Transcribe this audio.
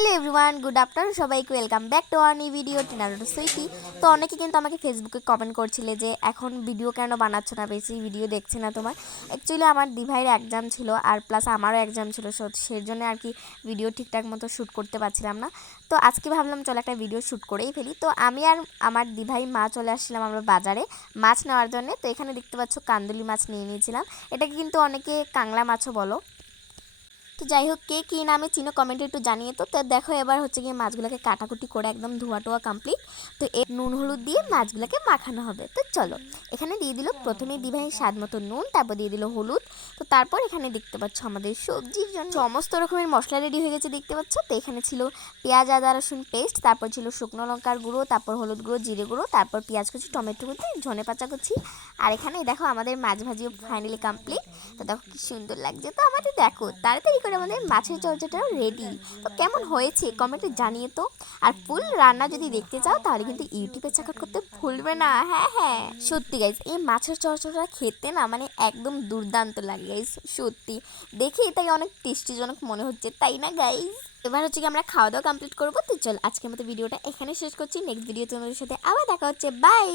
Hello everyone, good afternoon সবাইকে। Welcome back to our new video টিনারো sweetie. তো অনেকে কিন্তু আমাকে ফেসবুকে কমেন্ট করছিলে যে এখন ভিডিও কেন বানাচ্ছ না, বেশি ভিডিও দেখছি না তোমার। অ্যাকচুয়ালি আমার দিভাইয়ের এক্সাম ছিল আর প্লাস আমারও এক্সাম ছিল, সেই জন্য আর কি ভিডিও ঠিকঠাক মতো শ্যুট করতে পারছিলাম না। তো আজকে ভাবলাম চলো একটা ভিডিও শ্যুট করেই ফেলি। তো আমি আর আমার দিভাই মা চলে আসছিলাম আমরা বাজারে মাছ নেওয়ার জন্য। তো এখানে দেখতে পাচ্ছ কান্দুলি মাছ নিয়ে নিয়েছিলাম। এটাকে কিন্তু অনেকে কাংলা মাছও বলো। তো যাই হোক, কে কী নামে চিনো কমেন্টে একটু জানিয়ে। তো দেখো এবার হচ্ছে গিয়ে মাছগুলোকে কাটাকুটি করে একদম ধোয়া টোয়া কমপ্লিট। তো নুন হলুদ দিয়ে মাছগুলোকে মাখানো হবে। তো চলো, এখানে দিয়ে দিল প্রথমেই দিভাই স্বাদ মতো নুন, তারপর দিয়ে দিল হলুদ। তো তারপর এখানে দেখতে পাচ্ছ আমাদের সবজির জন্য সমস্ত রকমের মশলা রেডি হয়ে গেছে দেখতে পাচ্ছ। তো এখানে ছিল পেঁয়াজ আদা রসুন পেস্ট, তারপর ছিল শুকনো লঙ্কার গুঁড়ো, তারপর হলুদ গুঁড়ো জিরে গুঁড়ো, তারপর পেঁয়াজ কুচি টমেটো কুচি ধনে পাতা কুচি। আর এখানে দেখো আমাদের মাছ ভাজিও ফাইনালি কমপ্লিট। তো দেখো কি সুন্দর লাগছে। তো আমাদের দেখো তাড়াতাড়ি করে আমাদের মাছের চর্চাটাও রেডি। তো কেমন হয়েছে কমেন্টে জানিয়ে তো। আর ফুল রান্না যদি দেখতে চাও তাহলে কিন্তু ইউটিউবে চেক আউট করতে ভুলবে না। হ্যাঁ হ্যাঁ, সত্যি গাইস এই মাছের চর্চাটা খেতে না মানে একদম দুর্দান্ত লাগে গাইস, সত্যি দেখে এটাই অনেক টেস্টিজনক মনে হচ্ছে, তাই না গাইস? এবার হচ্ছে কি আমরা খাওয়া দাওয়া কমপ্লিট করবো। তো চল আজকের মতো ভিডিওটা এখানে শেষ করছি। নেক্সট ভিডিও তোমাদের সাথে আবার দেখা হচ্ছে। বাই।